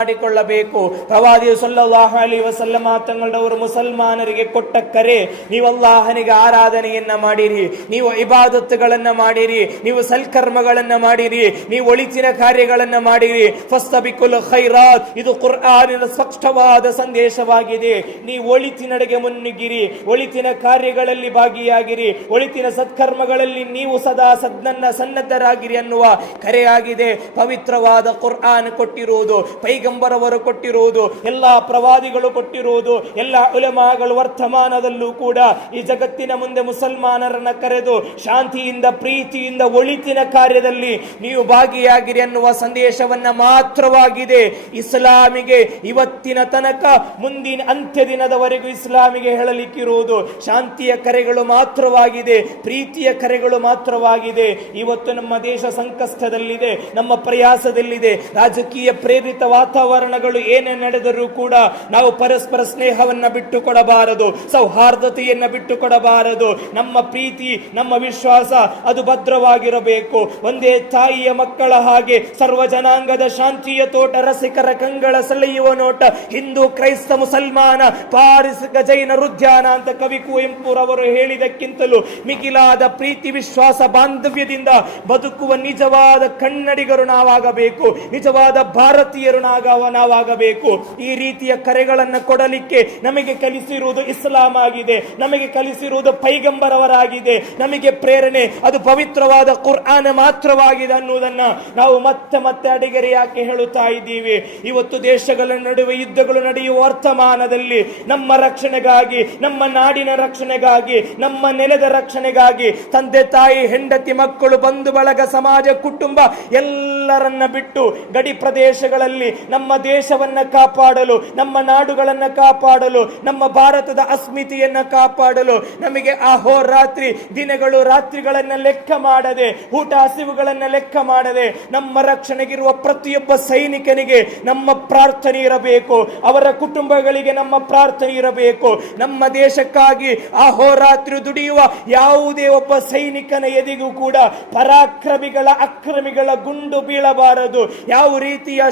ಮಾಡಿಕೊಳ್ಳಬೇಕು. ಪ್ರವಾದಿ ಸಲ್ಲಲ್ಲಾಹು ಅಲಿ ವಸಲ್ಲಮ ತങ്ങളുടെ ಮುಸಲ್ಮಾನರಿಗೆ ಕೊಟ್ಟ ಕರೆ, ನೀವು ಅಲ್ಲಾಹನಿಗೆ ಆರಾಧನೆಯನ್ನ ಮಾಡಿರಿ, ನೀವು ಇಬಾದತ್ತುಗಳನ್ನ ಮಾಡಿರಿ, ನೀವು ಸಲ್ಕರ್ಮಗಳನ್ನ ಮಾಡಿರಿ, ನೀವು ಒಳಿತಿನ ಕಾರ್ಯಗಳನ್ನ ಮಾಡಿರಿ. ಫಸ್ತಬಿಕುಲ್ ಖೈರಾತ್, ಇದು ಕುರ್ಆನಿನ ಸ್ಪಷ್ಟವಾದ ಸಂದೇಶವಾಗಿದೆ. ನೀವು ಒಳಿತಿನಡೆಗೆ ಮುನ್ನುಗ್ಗಿರಿ, ಒಳಿತಿನ ಕಾರ್ಯಗಳಲ್ಲಿ ಭಾಗಿಯಾಗಿರಿ, ಒಳಿತಿನ ಸತ್ಕರ್ಮಗಳಲ್ಲಿ ನೀವು ಸದಾ ಸದ್ನನ್ನ ಸನ್ನದ್ಧರಾಗಿರಿ ಅನ್ನುವ ಕರೆಯಾಗಿದೆ. ಪವಿತ್ರವಾದ ಕುರ್ಆನ್ ಕೊಟ್ಟಿರುವುದು. ಪೈಗ ಪೈಗಂಬರವರು ಕೊಟ್ಟಿರುವುದು, ಎಲ್ಲ ಪ್ರವಾದಿಗಳು ಕೊಟ್ಟಿರುವುದು, ಎಲ್ಲ ಉಲೆಮಾಗಳು ವರ್ತಮಾನದಲ್ಲೂ ಕೂಡ ಈ ಜಗತ್ತಿನ ಮುಂದೆ ಮುಸಲ್ಮಾನರನ್ನ ಕರೆದು ಶಾಂತಿಯಿಂದ, ಪ್ರೀತಿಯಿಂದ ಒಳಿತಿನ ಕಾರ್ಯದಲ್ಲಿ ನೀವು ಭಾಗಿಯಾಗಿರಿ ಅನ್ನುವ ಸಂದೇಶವನ್ನ ಮಾತ್ರವಾಗಿದೆ. ಇಸ್ಲಾಮಿಗೆ ಇವತ್ತಿನ ತನಕ ಮುಂದಿನ ಅಂತ್ಯ ದಿನದವರೆಗೂ ಇಸ್ಲಾಮಿಗೆ ಹೇಳಲಿಕ್ಕಿರುವುದು ಶಾಂತಿಯ ಕರೆಗಳು ಮಾತ್ರವಾಗಿದೆ, ಪ್ರೀತಿಯ ಕರೆಗಳು ಮಾತ್ರವಾಗಿದೆ. ಇವತ್ತು ನಮ್ಮ ದೇಶ ಸಂಕಷ್ಟದಲ್ಲಿದೆ, ನಮ್ಮ ಪ್ರಯಾಸದಲ್ಲಿದೆ. ರಾಜಕೀಯ ಪ್ರೇರಿತ ವಾತಾವರಣಗಳು ಏನೇ ನಡೆದರೂ ಕೂಡ ನಾವು ಪರಸ್ಪರ ಸ್ನೇಹವನ್ನ ಬಿಟ್ಟು ಕೊಡಬಾರದು ಸೌಹಾರ್ದತೆಯನ್ನ ಬಿಟ್ಟು ಕೊಡಬಾರದು ನಮ್ಮ ಪ್ರೀತಿ, ನಮ್ಮ ವಿಶ್ವಾಸ ಅದು ಭದ್ರವಾಗಿರಬೇಕು. ಒಂದೇ ತಾಯಿಯ ಮಕ್ಕಳ ಹಾಗೆ ಸರ್ವ ಜನಾಂಗದ ಶಾಂತಿಯ ತೋಟ, ರಸಿಕರ ಕಂಗಳ ಸೆಳೆಯುವ ನೋಟ, ಹಿಂದೂ, ಕ್ರೈಸ್ತ, ಮುಸಲ್ಮಾನ ಪಾರಿಸಿಕ ಜೈನ ರುದ್ಯಾನ ಅಂತ ಕವಿ ಕುವೆಂಪುರವರು ಹೇಳಿದಕ್ಕಿಂತಲೂ ಮಿಗಿಲಾದ ಪ್ರೀತಿ, ವಿಶ್ವಾಸ, ಬಾಂಧವ್ಯದಿಂದ ಬದುಕುವ ನಿಜವಾದ ಕನ್ನಡಿಗರು ನಾವಾಗಬೇಕು. ನಿಜವಾದ ಭಾರತೀಯರು ನಾಗವ ನಾವಾಗಬೇಕು ಈ ರೀತಿಯ ಕರೆಗಳನ್ನು ಕೊಡಲಿಕ್ಕೆ ನಮಗೆ ಕಲಿಸಿರುವುದು ಇಸ್ಲಾಂ ಆಗಿದೆ. ನಮಗೆ ಕಲಿಸಿರುವುದು ಪೈಗಂಬರವರಾಗಿದೆ. ನಮಗೆ ಪ್ರೇರಣೆ, ಅದು ಪವಿತ್ರವಾದ ಕುರ್ಆನ್ ಮಾತ್ರವಾಗಿದೆ ಅನ್ನುವುದನ್ನ ನಾವು ಮತ್ತೆ ಮತ್ತೆ ಅಡಿಗೆರೆ ಯಾಕೆ ಹೇಳುತ್ತಾ ಇದ್ದೀವಿ? ಇವತ್ತು ದೇಶಗಳ ನಡುವೆ ಯುದ್ಧಗಳು ನಡೆಯುವ ವರ್ತಮಾನದಲ್ಲಿ ನಮ್ಮ ರಕ್ಷಣೆಗಾಗಿ, ನಮ್ಮ ನಾಡಿನ ರಕ್ಷಣೆಗಾಗಿ, ನಮ್ಮ ನೆಲದ ರಕ್ಷಣೆಗಾಗಿ ತಂದೆ, ತಾಯಿ, ಹೆಂಡತಿ, ಮಕ್ಕಳು, ಬಂಧು, ಬಳಗ, ಸಮಾಜ, ಕುಟುಂಬ ಎಲ್ಲರನ್ನ ಬಿಟ್ಟು ಗಡಿ ಪ್ರದೇಶಗಳಲ್ಲಿ ನಮ್ಮ ದೇಶವನ್ನ ಕಾಪಾಡಲು, ನಮ್ಮ ನಾಡುಗಳನ್ನ ಕಾಪಾಡಲು, ನಮ್ಮ ಭಾರತದ ಅಸ್ಮಿತೆಯನ್ನ ಕಾಪಾಡಲು ನಮಗೆ ಅಹೋರಾತ್ರಿ ದಿನಗಳು ರಾತ್ರಿಗಳನ್ನ ಲೆಕ್ಕ ಮಾಡದೆ, ಊಟ ಹಸಿವುಗಳನ್ನ ಲೆಕ್ಕ ಮಾಡದೆ, ನಮ್ಮ ರಕ್ಷಣೆಗಿರುವ ಪ್ರತಿಯೊಬ್ಬ ಸೈನಿಕನಿಗೆ ನಮ್ಮ ಪ್ರಾರ್ಥನೆ ಇರಬೇಕು, ಅವರ ಕುಟುಂಬಗಳಿಗೆ ನಮ್ಮ ಪ್ರಾರ್ಥನೆ ಇರಬೇಕು, ನಮ್ಮ ದೇಶಕ್ಕಾಗಿ ಅಹೋರಾತ್ರಿ ದುಡಿಯುವ ಯಾವುದೇ ಒಬ್ಬ ಸೈನಿಕನ ಎದೆಗೂ ಕೂಡ ಪರಾಕ್ರಮಿಗಳ ಅಕ್ರಮಿಗಳ ಗುಂಡು ಬೀಳಬಾರದು. ಯಾವ ರೀತಿಯ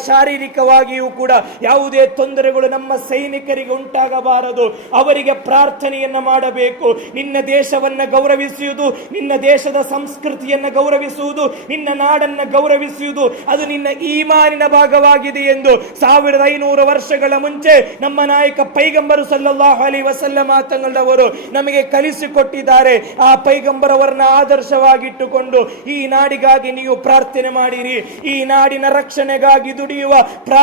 ಶಾರೀರಿಕವಾಗಿಯೂ ಕೂಡ ಯಾವುದೇ ತೊಂದರೆಗಳು ನಮ್ಮ ಸೈನಿಕರಿಗೆ ಉಂಟಾಗಬಾರದು. ಅವರಿಗೆ ಪ್ರಾರ್ಥನೆಯನ್ನ ಮಾಡಬೇಕು. ನಿನ್ನ ದೇಶವನ್ನ ಗೌರವಿಸುವುದು, ನಿನ್ನ ದೇಶದ ಸಂಸ್ಕೃತಿಯನ್ನ ಗೌರವಿಸುವುದು, ನಿನ್ನ ನಾಡನ್ನ ಗೌರವಿಸುವುದು, ಅದು ನಿನ್ನ ಈಮಾನಿನ ಭಾಗವಾಗಿದೆ ಎಂದು ಸಾವಿರದ ಐನೂರು ವರ್ಷಗಳ ಮುಂಚೆ ನಮ್ಮ ನಾಯಕ ಪೈಗಂಬರು ಸಲ್ಲಲ್ಲಾಹು ಅಲಿ ವಸಲ್ಲ ತಂಗಳವರು ನಮಗೆ ಕಲಿಸಿಕೊಟ್ಟಿದ್ದಾರೆ. ಆ ಪೈಗಂಬರವರನ್ನ ಆದರ್ಶವಾಗಿಟ್ಟುಕೊಂಡು ಈ ನಾಡಿಗಾಗಿ ನೀವು ಪ್ರಾರ್ಥನೆ ಮಾಡಿರಿ. ಈ ನಾಡಿನ ರಕ್ಷಣೆಗಾಗಿ ದುಡಿಯುವ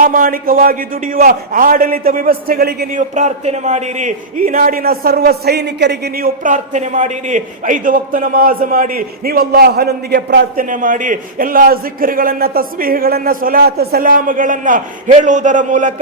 ಪ್ರಾಮಾಣಿಕವಾಗಿ ದುಡಿಯುವ ಆಡಳಿತ ವ್ಯವಸ್ಥೆಗಳಿಗೆ ನೀವು ಪ್ರಾರ್ಥನೆ ಮಾಡಿರಿ. ಈ ನಾಡಿನ ಸರ್ವ ಸೈನಿಕರಿಗೆ ನೀವು ಪ್ರಾರ್ಥನೆ ಮಾಡಿರಿ. ಐದು ವಕ್ತ ನಮಾಜ್ ಮಾಡಿ. ನೀವು ಅಲ್ಲಾಹನೊಂದಿಗೆ ಪ್ರಾರ್ಥನೆ ಮಾಡಿ. ಎಲ್ಲಾ ಜಿಕ್ರಿಗಳನ್ನ ತಸ್ವೀಹಗಳನ್ನ ಸೊಲಾತ, ಸಲಾಮಗಳನ್ನ ಹೇಳುವುದರ ಮೂಲಕ